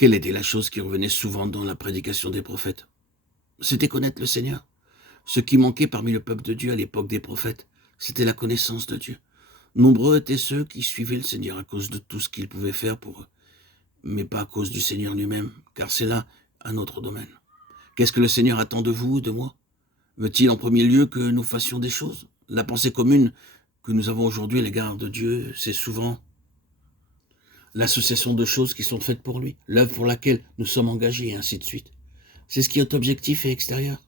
Quelle était la chose qui revenait souvent dans la prédication des prophètes? C'était connaître le Seigneur. Ce qui manquait parmi le peuple de Dieu à l'époque des prophètes, c'était la connaissance de Dieu. Nombreux étaient ceux qui suivaient le Seigneur à cause de tout ce qu'il pouvait faire pour eux, mais pas à cause du Seigneur lui-même, car c'est là un autre domaine. Qu'est-ce que le Seigneur attend de vous, de moi? Veut-il en premier lieu que nous fassions des choses? La pensée commune que nous avons aujourd'hui à l'égard de Dieu, c'est souvent l'association de choses qui sont faites pour lui, l'œuvre pour laquelle nous sommes engagés, et ainsi de suite. C'est ce qui est objectif et extérieur.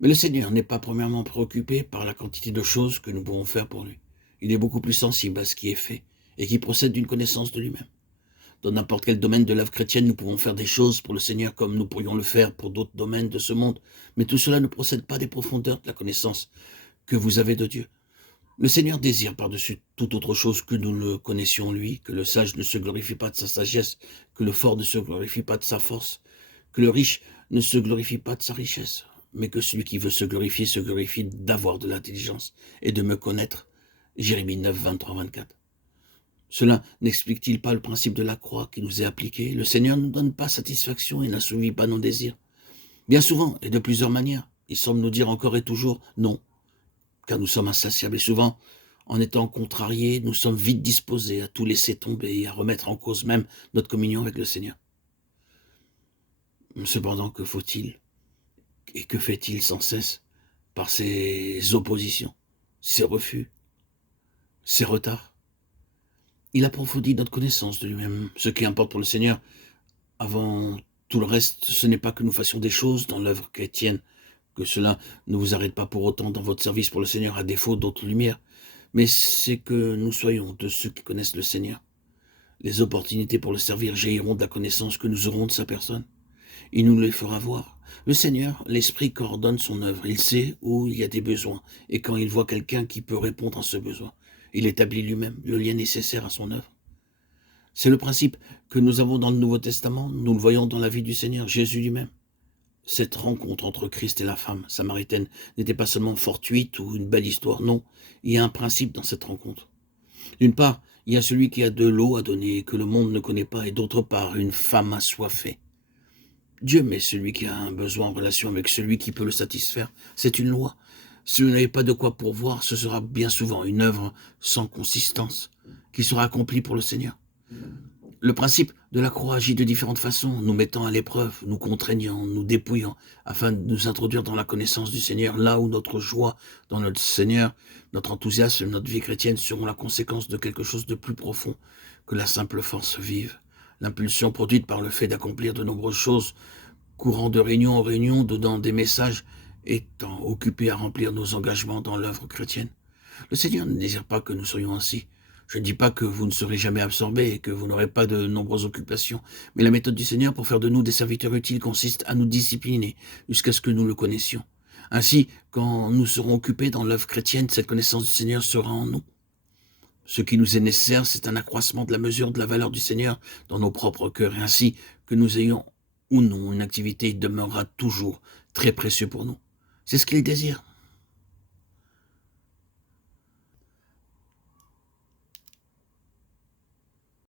Mais le Seigneur n'est pas premièrement préoccupé par la quantité de choses que nous pouvons faire pour lui. Il est beaucoup plus sensible à ce qui est fait et qui procède d'une connaissance de lui-même. Dans n'importe quel domaine de l'œuvre chrétienne, nous pouvons faire des choses pour le Seigneur comme nous pourrions le faire pour d'autres domaines de ce monde, mais tout cela ne procède pas des profondeurs de la connaissance que vous avez de Dieu. Le Seigneur désire par-dessus toute autre chose que nous le connaissions lui, que le sage ne se glorifie pas de sa sagesse, que le fort ne se glorifie pas de sa force, que le riche ne se glorifie pas de sa richesse, mais que celui qui veut se glorifie d'avoir de l'intelligence et de me connaître. Jérémie 9, 23, 24. Cela n'explique-t-il pas le principe de la croix qui nous est appliqué? Le Seigneur ne nous donne pas satisfaction et n'assouvit pas nos désirs. Bien souvent, et de plusieurs manières, il semble nous dire encore et toujours non, car nous sommes insatiables et souvent, en étant contrariés, nous sommes vite disposés à tout laisser tomber et à remettre en cause même notre communion avec le Seigneur. Cependant, que faut-il et que fait-il sans cesse par ses oppositions, ses refus, ses retards? Il approfondit notre connaissance de lui-même. Ce qui importe pour le Seigneur, avant tout le reste, ce n'est pas que nous fassions des choses dans l'œuvre chrétienne, que cela ne vous arrête pas pour autant dans votre service pour le Seigneur à défaut d'autres lumières, mais c'est que nous soyons de ceux qui connaissent le Seigneur. Les opportunités pour le servir jailliront de la connaissance que nous aurons de sa personne. Il nous les fera voir. Le Seigneur, l'Esprit coordonne son œuvre. Il sait où il y a des besoins. Et quand il voit quelqu'un qui peut répondre à ce besoin, il établit lui-même le lien nécessaire à son œuvre. C'est le principe que nous avons dans le Nouveau Testament. Nous le voyons dans la vie du Seigneur, Jésus lui-même. Cette rencontre entre Christ et la femme samaritaine n'était pas seulement fortuite ou une belle histoire. Non, il y a un principe dans cette rencontre. D'une part, il y a celui qui a de l'eau à donner que le monde ne connaît pas. Et d'autre part, une femme assoiffée. Dieu met celui qui a un besoin en relation avec celui qui peut le satisfaire. C'est une loi. Si vous n'avez pas de quoi pourvoir, ce sera bien souvent une œuvre sans consistance qui sera accomplie pour le Seigneur. Le principe de la croix agit de différentes façons, nous mettant à l'épreuve, nous contraignant, nous dépouillant, afin de nous introduire dans la connaissance du Seigneur, là où notre joie dans notre Seigneur, notre enthousiasme, notre vie chrétienne seront la conséquence de quelque chose de plus profond que la simple force vive. L'impulsion produite par le fait d'accomplir de nombreuses choses, courant de réunion en réunion, donnant des messages, étant occupés à remplir nos engagements dans l'œuvre chrétienne. Le Seigneur ne désire pas que nous soyons ainsi. Je ne dis pas que vous ne serez jamais absorbés et que vous n'aurez pas de nombreuses occupations, mais la méthode du Seigneur pour faire de nous des serviteurs utiles consiste à nous discipliner jusqu'à ce que nous le connaissions. Ainsi, quand nous serons occupés dans l'œuvre chrétienne, cette connaissance du Seigneur sera en nous. Ce qui nous est nécessaire, c'est un accroissement de la mesure de la valeur du Seigneur dans nos propres cœurs, et ainsi que nous ayons ou non une activité, il demeurera toujours très précieux pour nous. C'est ce qu'il désire.